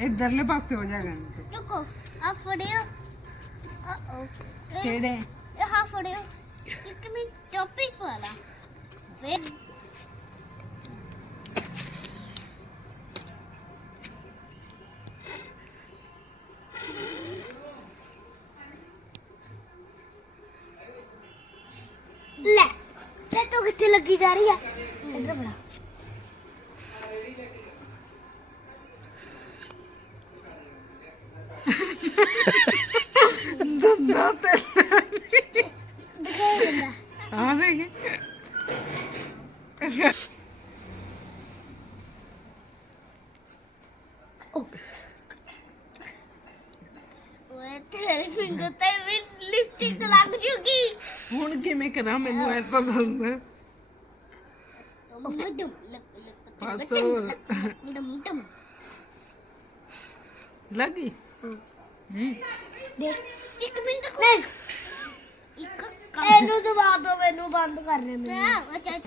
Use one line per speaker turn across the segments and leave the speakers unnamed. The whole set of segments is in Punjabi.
ਇਧਰਲੇ ਪਾਸੇ ਹੋ ਜਾਗਾ
ਰੁਕੋ ਆ ਫੜਿਓ। ਆ
ਕਿਹੜੇ?
ਇਹ ਹਾਂ ਫੜਿਓ। ਇੱਕ ਮਿੰਟ ਟੌਪਿਕ ਵਾਲਾ। ਵੇ ਲੈ ਤੂੰ ਕਿੱਥੇ ਲੱਗੀ ਜਾ ਰਹੀ ਆ? ਓਏ ਤੇਰੇ ਫਿੰਗਰ ਤੇ ਵੀ ਲਿਪਸਟਿਕ ਲੱਗ ਜੂਗੀ।
ਹੁਣ ਕਿਵੇਂ ਕਰਾਂ ਮੈਨੂੰ ਐ ਤਾਂ ਦੱਸ
ਮਦਮ
ਬਸ।
ਮਦਮ ਮਦਮ
ਲੱਗੀ ਹੂੰ।
ਦੇਖ ਇੱਕ ਮਿੰਟ ਇੱਕ ਇਹਨੂੰ ਦਬਾ ਦੋ ਮੈਨੂੰ ਬੰਦ ਕਰਨੇ ਮੈਨੂੰ ਅੱਛਾ ਲੈ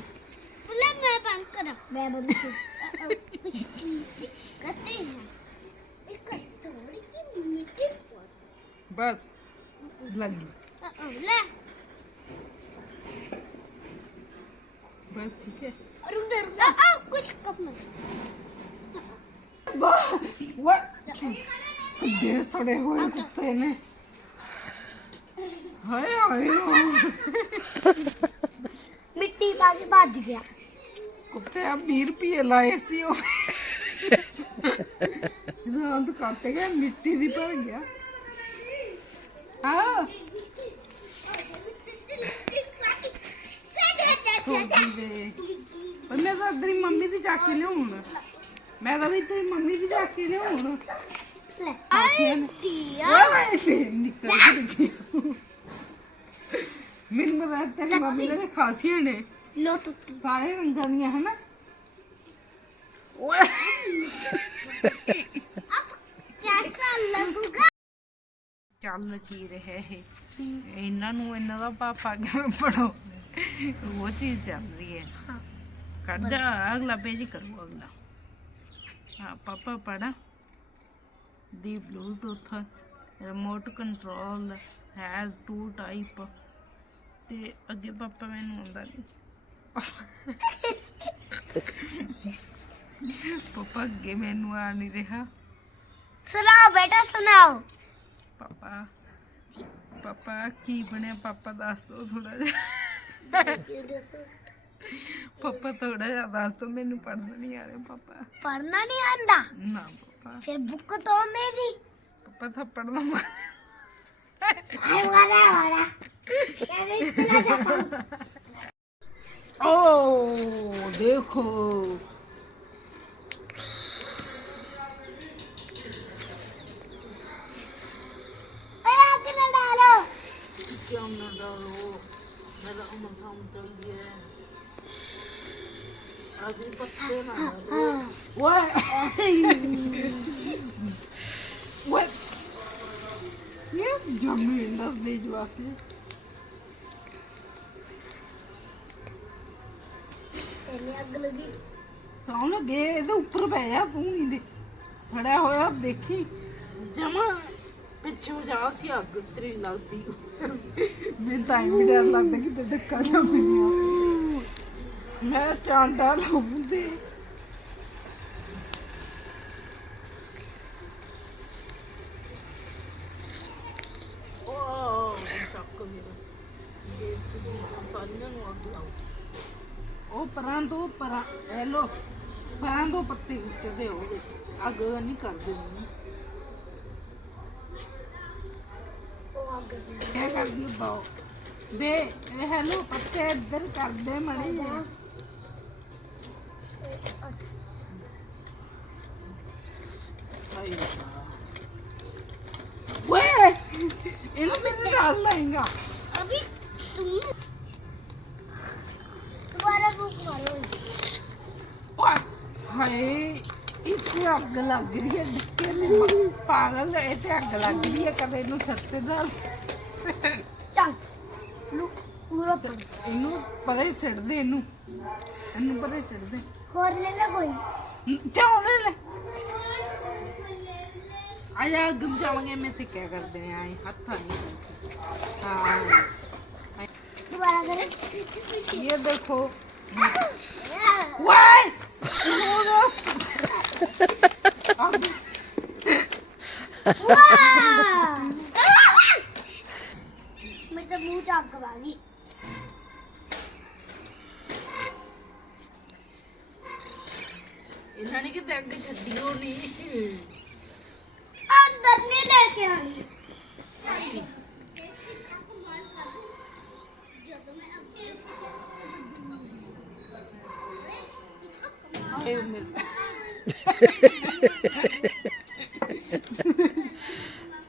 ਮੈਂ ਬੰਦ ਕਰਾਂ ਮੈਂ ਬੰਦ ਕਰ ਕੁਝ ਕਰਤੇ हैं ਇੱਕ ਥੋੜੀ ਜਿਹੀ ਮਿੱਟੀ पर
ਬਸ ਲੱਗੀ
ਲੈ
ਬਸ ਠੀਕ ਹੈ
रुक दे रुक दे आ कुछ कप में
ਵਾਹ ਵਾਹ ਕਿੱਡੇ ਸੜੇ ਹੋਏ ਕੁੱਤੇ ਨੇ ਹਾਏ ਹਾਏ
मिट्टी पा के भज गया
ਕੁੱਤੇ ਆ 20 ਰੁਪਏ ਲਾਏ ਸੀ ਉਹ। ਰਾਤ ਕੱਟ ਗਿਆ, ਮਿੱਟੀ ਦੀ ਭਰ ਗਿਆ। ਆ ਪਰ ਮੈਂ ਤਾਂ ਤੇਰੀ ਮੰਮੀ ਦੀ ਜਾ ਕੇ ਲਿਆਉਣ। ਮੈਂ ਤਾਂ ਵੀ ਤੇਰੀ ਮੰਮੀ ਦੀ ਜਾ ਕੇ ਲਿਆਉਣ ਮੈਨੂੰ ਪਤਾ ਤੇਰੀ ਮੰਮੀ ਨੇ ਖਾਸੀਆਂ ਨੇ।
ਲੋ ਤੁੱਕੀ
ਸਾਰੇ ਰੰਗਾਂ ਦੀਆਂ ਹਨਾ? ਓਏ।
ਅਬ ਕੈਸਾ ਲੱਗੂਗਾ?
ਚੱਲ ਕੀ ਰਿਹਾ ਇਹ? ਇਹਨਾਂ ਨੂੰ ਇਹਨਾਂ ਦਾ ਪਾਪਾ ਕਿਵੇਂ ਪੜੋ ਉਹ ਚੀਜ਼ ਚੱਲਦੀ ਹੈ। ਕਰਦਾ ਅਗਲਾ ਪੇਜ ਕਰੂ ਅਗਲਾ। ਹਾਂ ਪਾਪਾ ਪੜਾ ਦੀ Bluetooth remote control has to type ਤੇ ਅੱਗੇ ਪਾਪਾ ਮੈਨੂੰ ਆਉਂਦਾ ਨਹੀਂ ਪਾਪਾ ਅੱਗੇ ਮੈਨੂੰ ਆ ਨਹੀਂ ਰਿਹਾ।
ਸੁਣਾਓ ਬੇਟਾ ਸੁਣਾਓ।
ਪਾਪਾ ਪਾਪਾ ਕੀ ਬਣਿਆ? ਪਾਪਾ ਦੱਸ ਦੋ ਥੋੜਾ ਜਿਹਾ। ਪਾਪਾ ਥੋੜਾ ਜਿਹਾ ਦੱਸ ਦੋ ਮੈਨੂੰ ਪੜ੍ਹਨਾ ਨਹੀਂ ਆ ਰਿਹਾ ਪਾਪਾ।
ਪੜਨਾ ਨਹੀਂ ਆਂਦਾ
ਨਾ ਪਾਪਾ।
ਫਿਰ ਬੁੱਕ ਤੋਂ ਮੇਰੀ।
ਪਾਪਾ ਥੱਪੜ ਨਾ ਮਾਰ।
ਆਵਾਰਾ ਆਵਾਰਾ ਕਹਿੰਦੇ ਚਲਾ
ਜਾ ओ
देखो क्यों ना डालो
मेरा उम्र कम चाहिए आदमी पत्ते ना वो वो ये जमीन दस
दीजिए ਇਹਨੇ ਅੱਗ
ਲੱਗੀ। ਲੱਗੇ, ਇਹਦੇ ਉੱਪਰ ਪੈ ਜਾ ਤੂੰ ਇਹਦੇ ਖੜਾ ਹੋਇਆ, ਦੇਖੀ। ਜਮਾ ਪਿੱਛੇ ਜਾ ਸੀ ਅੱਗ, ਤੇਰੀ ਲੱਗਦੀ। ਮੈਨੂੰ ਤਾਂ ਵੀ ਡਰ ਲੱਗਦਾ ਕਿ ਤੇ ਧੱਕਾ ਨਾ ਮੈਂ ਚਾਂਦਾ ਲਾਉਂਦੇ। ਪਰਾਂ ਤੋਂ ਇਹ ਲੋ ਪਰਾਂ ਤੋਂ ਪੱਤੇ ਖਿੱਚਦੇ ਹੋਗੇ ਅੱਗ ਨਹੀਂ ਕਰਦੇ ਇਹ ਕਰਦੀ ਬਾਓ। ਬੇ ਇਹ ਹੈਲੋ ਪੱਤੇ ਇੱਧਰ ਕਰਦੇ ਮੜੇ ਜੇ ਵੇ ਇਹਨੂੰ ਮੇਰੇ ਨਾਲ ਲਾਏਗਾ ਹਾਏ ਇੱਥੇ ਅੱਗ ਲੱਗ ਰਹੀ ਹੈ ਦਿੱਤੇ ਨੂੰ ਪਾਗਲ ਇੱਥੇ ਅੱਗ ਲੱਗ ਰਹੀ ਹੈ ਕਦੇ ਇਹਨੂੰ ਸੱਤੇ ਨਾਲ
ਚੱਲ ਲੂ ਪੂਰਾ
ਇਹਨੂੰ ਪਰੇ ਛੱਡ ਦੇ ਇਹਨੂੰ। ਇਹਨੂੰ ਪਰੇ ਛੱਡ ਦੇ।
ਹੋਰ ਲੈ ਲੈ ਕੋਈ।
ਚਾਉਣ ਲੈ ਆਇਆ ਗਮ ਜਾਵਾਂਗੇ ਮੈਂ ਸੇ ਕਿਆ ਕਰਦੇ ਆਂ ਹੱਥ ਆ ਨਹੀਂ ਹਾਂ।
ਦੁਬਾਰਾ ਕਰੇ।
ਇਹ ਦੇਖੋ। ਵਾਹ
ਮੇਰੇ ਤਾਂ ਮੂੰਹ ਚ ਅੱਗ ਆ ਗਈ
ਇਹਨਾਂ ਨੇ ਕਿਤੇ ਅੱਗ ਛੱਡੀ ਹੋਣੀ।
ਅੰਦਰ ਨਹੀਂ ਲੈ ਕੇ ਆਈ
ਆਏ ਮੇਰੇ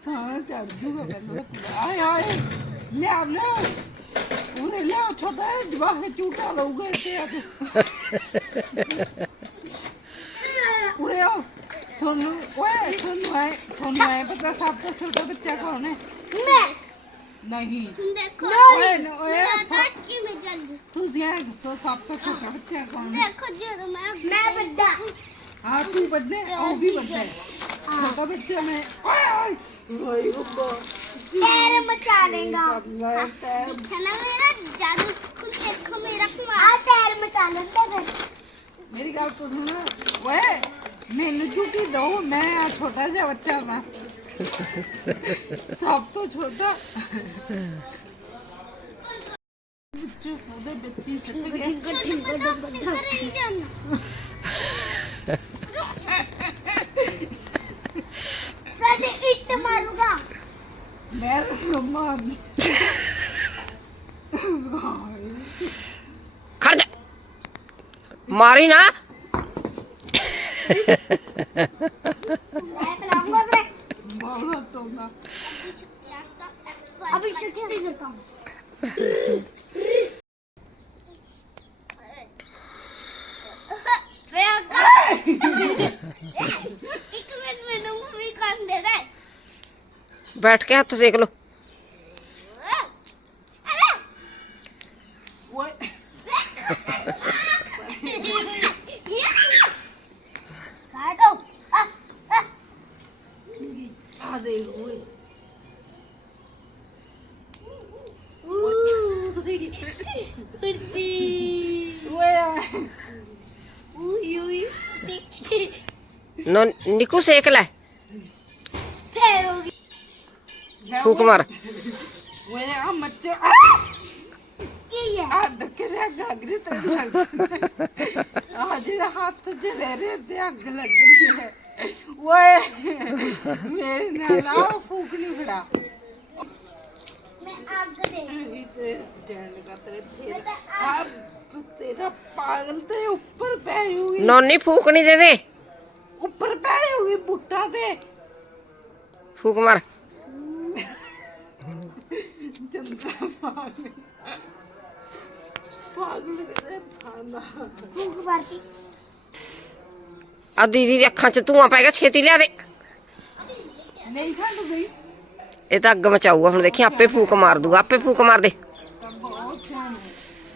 ਸਾਰਾ ਚੜ ਜੂਗਾ ਪਹਿਲਾਂ ਆਏ ਆਏ, ਲਿਆ ਲਿਆ। ਉਰੇ ਲਿਆ ਛੋਟਾ ਜਵਾਹ ਝੂਟਾ ਲਊਗਾ ਇੱਥੇ ਆ ਕੇ। ਉਰੇ ਆ ਤੁਹਾਨੂੰ, ਓਏ, ਤੁਹਾਨੂੰ ਹੈ ਤੁਹਾਨੂੰ ਹੈ ਪਤਾ ਸਭ ਤੋਂ ਛੋਟਾ ਬੱਚਾ ਕੌਣ ਹੈ?
ਮੈਂ।
ਨਹੀਂ
ਦੇਖੋ
ਓਏ ਨ- ਓਏ ਸਭ-
ਕਿਵੇਂ ਚੱਲਦੀ
ਤੁਸੀਂ ਇਹ ਦੱਸੋ ਸਭ ਤੋਂ ਛੋਟਾ ਬੱਚਾ ਕੌਣ ਹੈ
ਦੇਖੋ ਜਦੋਂ ਮੈਂ ਮੈਂ ਵੱਡਾ
ਹਾਂ ਤੂੰ ਵੱਡੇ ਉਹ ਵੀ ਵੱਡਾ ਹੈ ਛੋਟਾ ਬੱਚਾ ਮੈਂ ਓਏ ਓਏ ਓਏ ਰੱਬਾ
ਪੈਰ ਮਚਾ ਲੇਗਾ
ਮੈਂ ਪੈਰ
ਨਾ ਮੇਰਾ ਜਾਦੂ ਕੁਝ ਦੇਖੋ ਮੇਰਾ ਕੁਮਾਰ ਆ ਪੈਰ ਮਚਾ ਲੈਂਦਾ ਫਿਰ
ਮੇਰੀ ਗੱਲ ਤੋਂ ਸੁਣ ਓਏ ਸਭ ਤੋਂ ਛੋਟਾ। ਬੱਚੇ ਉਹਦੇ ਬੱਚੀ ਸੱਟ ਗਏ
ਕਰੀ ਜਾਨਾ ਸਾਡੇ ਇੱਟ ਮਾਰੂਗਾ।
ਮੈਂ ਰਮਾ
ਖੜ ਜਾ। ਮਾਰੀ ਨਾ। Bağlat ona. Abi
şeker
de
tam. बैठ के हाथ
सेक लो
ਨੋ ਨਿਕੂ ਸੇਕ ਲੈ।
ਫੇਰ ਹੋ ਗਈ
ਫੂਕ ਮਾਰ।
ਓਏ ਆ ਮੱਚ
ਕੀ ਹੈ
ਆ ਡੱਕਰਿਆ ਗਾਗਰੀ ਤੇ ਲੱਗ ਆ ਜਿਹੜਾ ਹੱਥ ਚ ਲੈ ਰਹੇ ਤੇ ਅੱਗ ਲੱਗ ਰਹੀ ਹੈ ਓਏ ਮੇਰੇ ਨਾਲ ਆ ਫੂਕ ਨਹੀਂ ਫੜਾ
ਮੈਂ ਅੱਗ ਦੇ
ਤੇਰੇ ਪਾਗਲ ਤੇ ਉੱਪਰ ਪੈ ਜੂਗੀ
ਨੋਨੀ ਫੂਕਣੀ ਦੇ ਦੇ।
ਉੱਪਰ ਪੈ ਜੂਗੀ ਬੁੱਟਾ ਤੇ।
ਫੂਕ ਮਾਰ।
ਜੰਦਾ ਪਾਗਲ ਪਾਗਲ ਕਿਤੇ ਖਾਣਾ
ਭੁੱਖ ਵਰਤੀ
ਆ ਦੀਦੀ ਦੀ ਅੱਖਾਂ 'ਚ ਧੂਆਂ ਪੈ ਗਿਆ ਛੇਤੀ ਲਿਆ ਦੇ।
ਨਹੀਂ ਖੰਡ ਗਈ
ਇਹ ਤਾਂ ਅੱਗ ਮਚਾਊਗਾ ਹੁਣ ਦੇਖੀ ਆਪੇ ਫੂਕ ਮਾਰ ਦੂਗਾ ਆਪੇ ਫੂਕ ਮਾਰ ਦੇ।
ਬਹੁਤ ਸਿਆਣ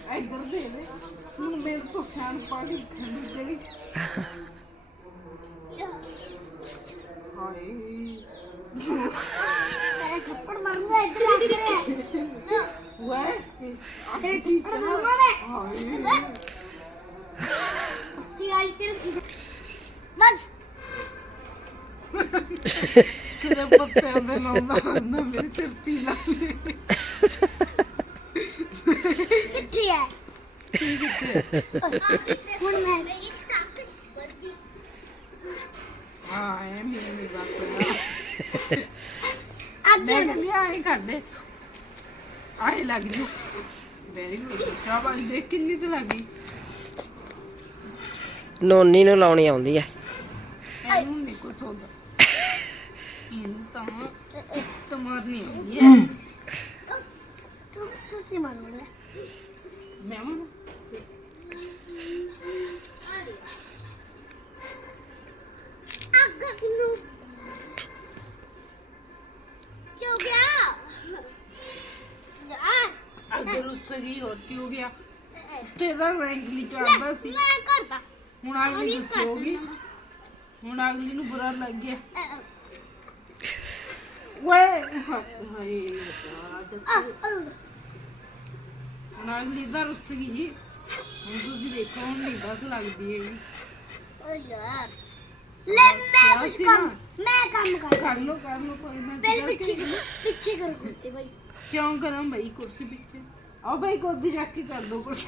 ਹੈ ਇੱਧਰ ਦੇ ਦੇ। ਹੁਣ ਮੇਰੇ ਤੋਂ ਸਿਆਣ ਪਾ ਕੇ ਖੰਡ ਗਈ ਹਾਏ
ਤੇਰੇ ਥੱਪੜ ਮਾਰੂੰਗਾ ਇੱਧਰ ਆ ਕੇ
ਵੇ ਆਏ ਠੀਕ ਹੈ? ਹਾਏ
ਕੀ ਆਈ ਤੇਰੇ ਬਸ
ਕਿਤੇ ਪੱਤੇ ਦੇ ਲਾਉਂਦਾ ਨਾ ਮੇਰੇ ਤੇ ਪੀਲਾ
ਕਿੱਥੇ ਹੈ? ਹੁਣ ਮੈਂ
ਹਾਂ ਇਹ ਮੇਰੀ ਬਾਤ ਹੈ
ਅੱਗ
ਮੈਂ ਕਹਿੰਦੀ ਆਏ ਕਰਦੇ। ਆਏ ਲੱਗ ਜੂ। ਵੈਰੀ ਗੁੱਡ ਸ਼ਾਬਾਸ਼ ਦੇਖ ਕਿੰਨੀ ਤੇ ਲੱਗੀ
ਨੋਨੀ ਨੂੰ ਲਾਉਣੀ ਆਉਂਦੀ ਐ
ਇਹਨੂੰ ਨਹੀਂ ਕੁਛ ਹੁੰਦਾ। ਇਹਨੂੰ ਤਾਂ ਇੱਟ ਮਾਰਨੀ ਆਉਂਦੀ ਹੈ ਗਈ ਹੋਰ ਕੀ ਹੋ ਗਿਆ ਤੇਰਾ ਰੈਂਕ ਨਹੀਂ ਚੜਦਾ ਸੀ।
ਮੈਂ ਕਰਦਾ।
ਹੁਣ ਅਗਲੀ ਨੂੰ ਹੋ ਗਈ ਹੁਣ ਅਗਲੀ ਨੂੰ ਬੁਰਾ ਲੱਗ ਗਿਆ। ਓਏ! ਹਾਏ ਹੁਣ ਅਗਲੀ ਦਾ ਰੁੱਸ ਗਈ ਹੁਣ ਤੁਸੀਂ ਦੇਖੋ ਹੁਣ ਨਹੀਂ ਬਸ ਲੱਗਦੀ ਹੈਗੀ।
ਓ ਯਾਰ। ਲੈ ਮੈਂ
ਸੀ
ਕੰਮ। ਮੈਂ ਕੰਮ ਕਰ
ਕਰ ਲੋ ਕਰ ਲੋ ਕੋਈ ਮੈਂ
ਪਹਿਲੇ ਪਿੱਛੇ ਕਰੋ, ਪਿੱਛੇ ਕਰੋ ਕੁਛ ਭਾਈ
ਕਿਉਂ ਕਰਾਂ ਭਾਈ ਕੁਰਸੀ ਪਿੱਛੇ? ਆਓ ਭਾਈ ਗੋਦੀ ਚੱਕ ਕੇ ਕਰ ਦੋ ਕੁਰਸੀ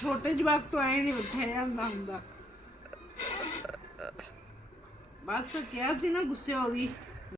ਛੋਟੇ ਜਵਾਕ ਤੋਂ ਐ ਨਹੀਂ ਉੱਠਿਆ ਜਾਂਦਾ ਹੁੰਦਾ। ਬਸ ਕਿਹਾ ਸੀ ਨਾ ਗੁੱਸੇ ਹੋ ਗਈ।